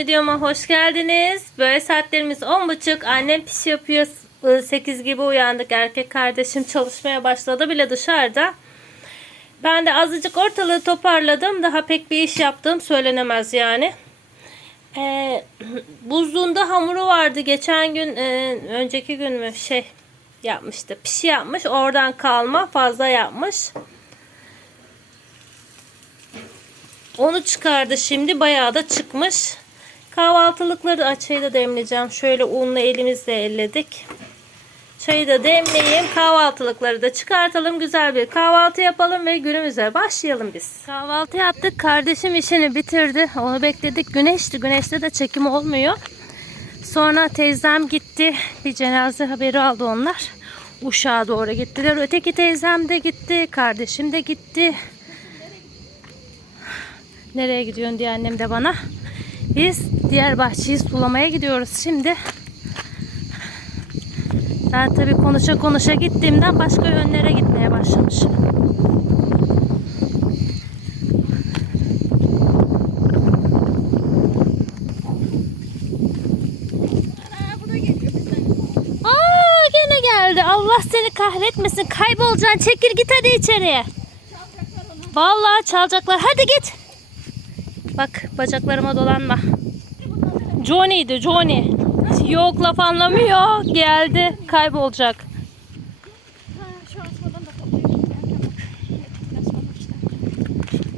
videoma hoş geldiniz. Böyle saatlerimiz 10.30. Annem pişi yapıyor. 8 gibi uyandık. Erkek kardeşim çalışmaya başladı bile dışarıda. Ben de azıcık ortalığı toparladım. Daha pek bir iş yaptığım söylenemez yani. Ee, buzluğunda hamuru vardı. Geçen gün, e, önceki gün mü şey yapmıştı. Pişi yapmış. Oradan kalma fazla yapmış. Onu çıkardı şimdi. Bayağı da çıkmış. Kahvaltılıkları Ay, çayı da demleyeceğim. Şöyle unla elimizle elledik. Çayı da demleyeyim. Kahvaltılıkları da çıkartalım. Güzel bir kahvaltı yapalım ve günümüze başlayalım biz. Kahvaltı yaptık. Kardeşim işini bitirdi. Onu bekledik. Güneşti. Güneşte de çekim olmuyor. Sonra teyzem gitti. Bir cenaze haberi aldı onlar. Uşağa doğru gittiler. Öteki teyzem de gitti. Kardeşim de gitti. Nereye gidiyorsun diye annem de bana. Biz diğer bahçeyi sulamaya gidiyoruz şimdi. Ben tabii konuşa konuşa gittiğimden başka yönlere gitmeye başlamışım. Aa gene geldi. Allah seni kahretmesin. Kaybolacaksın. Çekil git hadi içeriye. Vallahi çalacaklar. Hadi git. Bak bacaklarıma dolanma. Johnny'di Johnny. Yok laf anlamıyor. Geldi. Kaybolacak.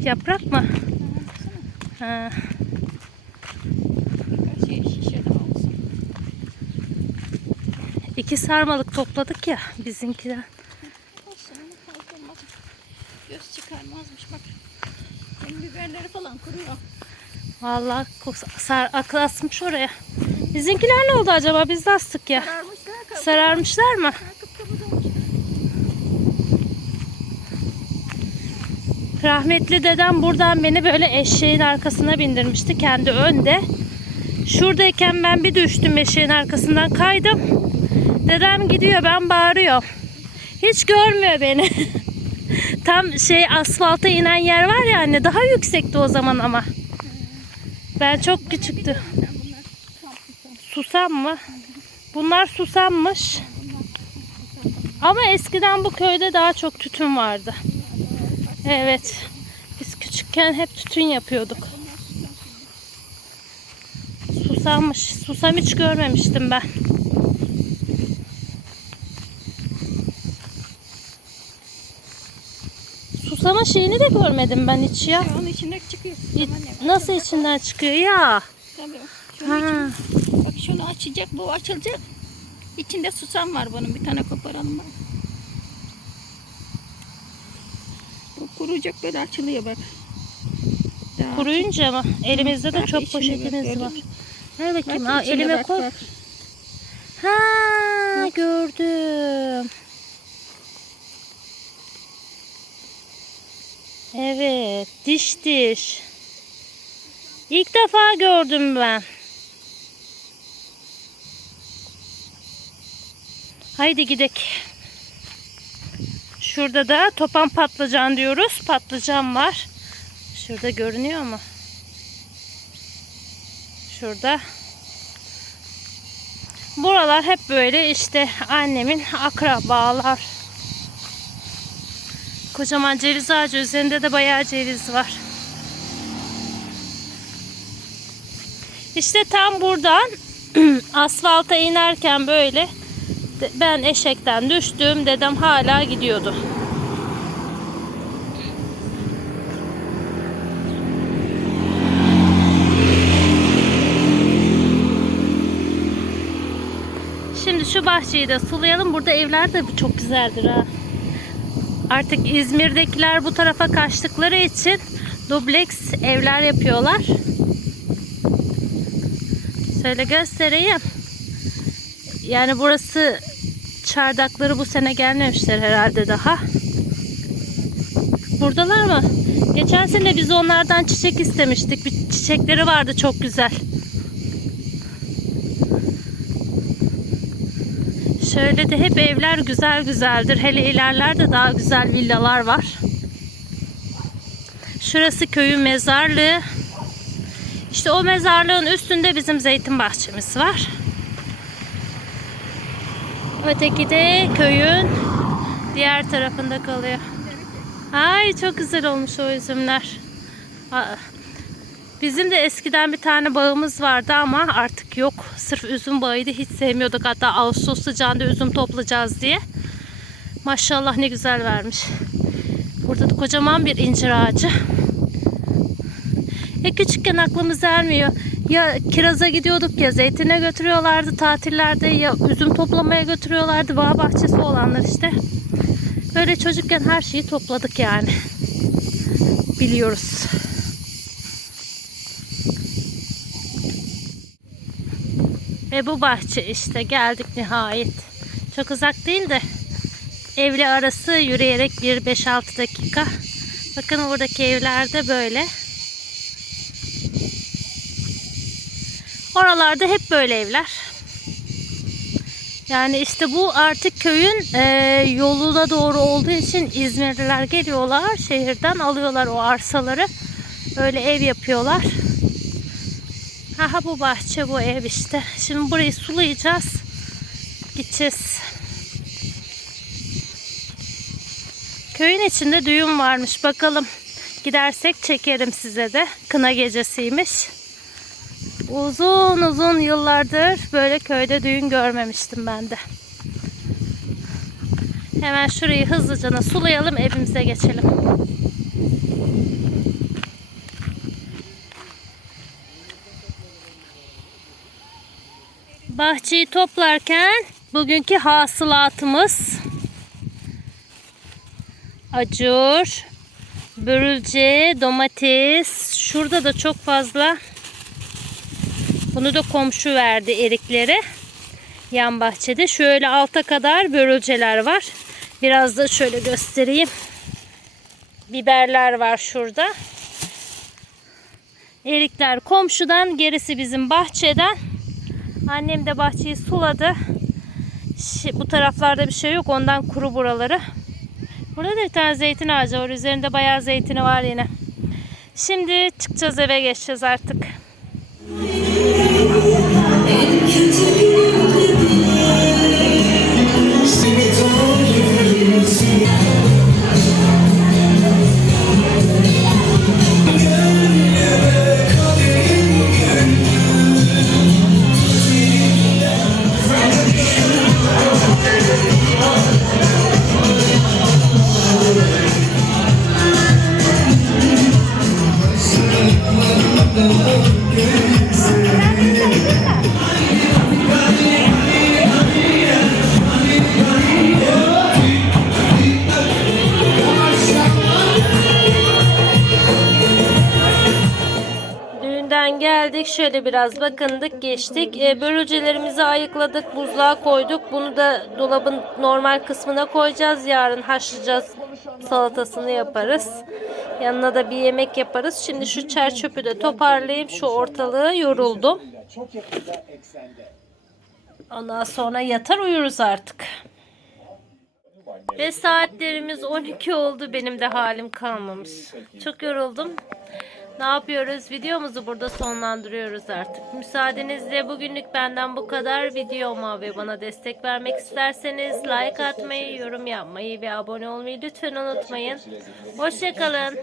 Yaprak mı? Ha. İki sarmalık topladık ya bizimkiler. Göz çıkarmazmış bak. Benim biberleri falan kuruyor. Vallahi sar, akıl asmış oraya. Bizimkiler ne oldu acaba? Biz de astık ya. Kararmışlar. Kar Sararmışlar mı? Rahmetli dedem buradan beni böyle eşeğin arkasına bindirmişti. Kendi önde. Şuradayken ben bir düştüm eşeğin arkasından kaydım. Dedem gidiyor ben bağırıyorum. Hiç görmüyor beni. Tam şey asfalta inen yer var ya anne daha yüksekti o zaman ama. Ben çok küçüktü. Susam mı? Bunlar susammış. Ama eskiden bu köyde daha çok tütün vardı. Evet. Biz küçükken hep tütün yapıyorduk. Susammış. Susam hiç görmemiştim ben. Susamın şeyini de görmedim ben hiç ya. Onun içinde çıkıyor. İ- Tamam, ne? Nasıl içinden çıkıyor ya? Tabii. Şunun Ha. için, bak şunu açacak, bu açılacak. İçinde susam var bunun. Bir tane koparalım bak. Bu kuruyacak böyle açılıyor bak. Daha Kuruyunca mı? Elimizde de Bak çöp poşetimiz bak, var. gördün mü? Ver Bak bakayım. Aa, içine elime bak, koy. bak. Ha gördüm. Evet, diş diş. İlk defa gördüm ben. Haydi gidek. Şurada da topan patlıcan diyoruz. Patlıcan var. Şurada görünüyor mu? Şurada. Buralar hep böyle işte annemin akrabalar. Kocaman ceviz ağacı üzerinde de bayağı ceviz var. İşte tam buradan asfalta inerken böyle ben eşekten düştüm. Dedem hala gidiyordu. Şimdi şu bahçeyi de sulayalım. Burada evler de çok güzeldir ha. Artık İzmir'dekiler bu tarafa kaçtıkları için dubleks evler yapıyorlar. Şöyle göstereyim. Yani burası çardakları bu sene gelmemişler herhalde daha. Buradalar mı? Geçen sene biz onlardan çiçek istemiştik. Bir çiçekleri vardı çok güzel. Şöyle de hep evler güzel güzeldir. Hele ilerlerde daha güzel villalar var. Şurası köyün mezarlığı. İşte o mezarlığın üstünde bizim zeytin bahçemiz var. Öteki de köyün diğer tarafında kalıyor. Ay çok güzel olmuş o üzümler. Aa, Bizim de eskiden bir tane bağımız vardı ama artık yok. Sırf üzüm bağıydı hiç sevmiyorduk. Hatta Ağustos sıcağında üzüm toplayacağız diye. Maşallah ne güzel vermiş. Burada da kocaman bir incir ağacı. E küçükken aklımız ermiyor. Ya kiraza gidiyorduk ya zeytine götürüyorlardı tatillerde ya üzüm toplamaya götürüyorlardı. Bağ bahçesi olanlar işte. Böyle çocukken her şeyi topladık yani. Biliyoruz. Ve bu bahçe işte geldik nihayet. Çok uzak değil de evle arası yürüyerek bir 5-6 dakika. Bakın buradaki evlerde böyle. Oralarda hep böyle evler. Yani işte bu artık köyün e, yoluna doğru olduğu için İzmirliler geliyorlar. Şehirden alıyorlar o arsaları. Öyle ev yapıyorlar. Aha bu bahçe bu ev işte. Şimdi burayı sulayacağız. Gideceğiz. Köyün içinde düğün varmış. Bakalım gidersek çekerim size de. Kına gecesiymiş. Uzun uzun yıllardır böyle köyde düğün görmemiştim ben de. Hemen şurayı hızlıca sulayalım evimize geçelim. Bahçeyi toplarken bugünkü hasılatımız acur, börülce, domates. Şurada da çok fazla. Bunu da komşu verdi erikleri. Yan bahçede. Şöyle alta kadar börülceler var. Biraz da şöyle göstereyim. Biberler var şurada. Erikler komşudan, gerisi bizim bahçeden. Annem de bahçeyi suladı. Bu taraflarda bir şey yok. Ondan kuru buraları. Burada da bir tane zeytin ağacı var. Üzerinde bayağı zeytini var yine. Şimdi çıkacağız eve geçeceğiz artık. Şöyle biraz bakındık, geçtik. E, börülcelerimizi ayıkladık, buzluğa koyduk. Bunu da dolabın normal kısmına koyacağız. Yarın haşlayacağız. Salatasını yaparız. Yanına da bir yemek yaparız. Şimdi şu çer çöpü de toparlayayım. Şu ortalığı yoruldum. Ondan sonra yatar uyuruz artık. Ve saatlerimiz 12 oldu. Benim de halim kalmamış. Çok yoruldum. Ne yapıyoruz? Videomuzu burada sonlandırıyoruz artık. Müsaadenizle bugünlük benden bu kadar. Videoma ve bana destek vermek isterseniz like atmayı, yorum yapmayı ve abone olmayı lütfen unutmayın. Hoşçakalın.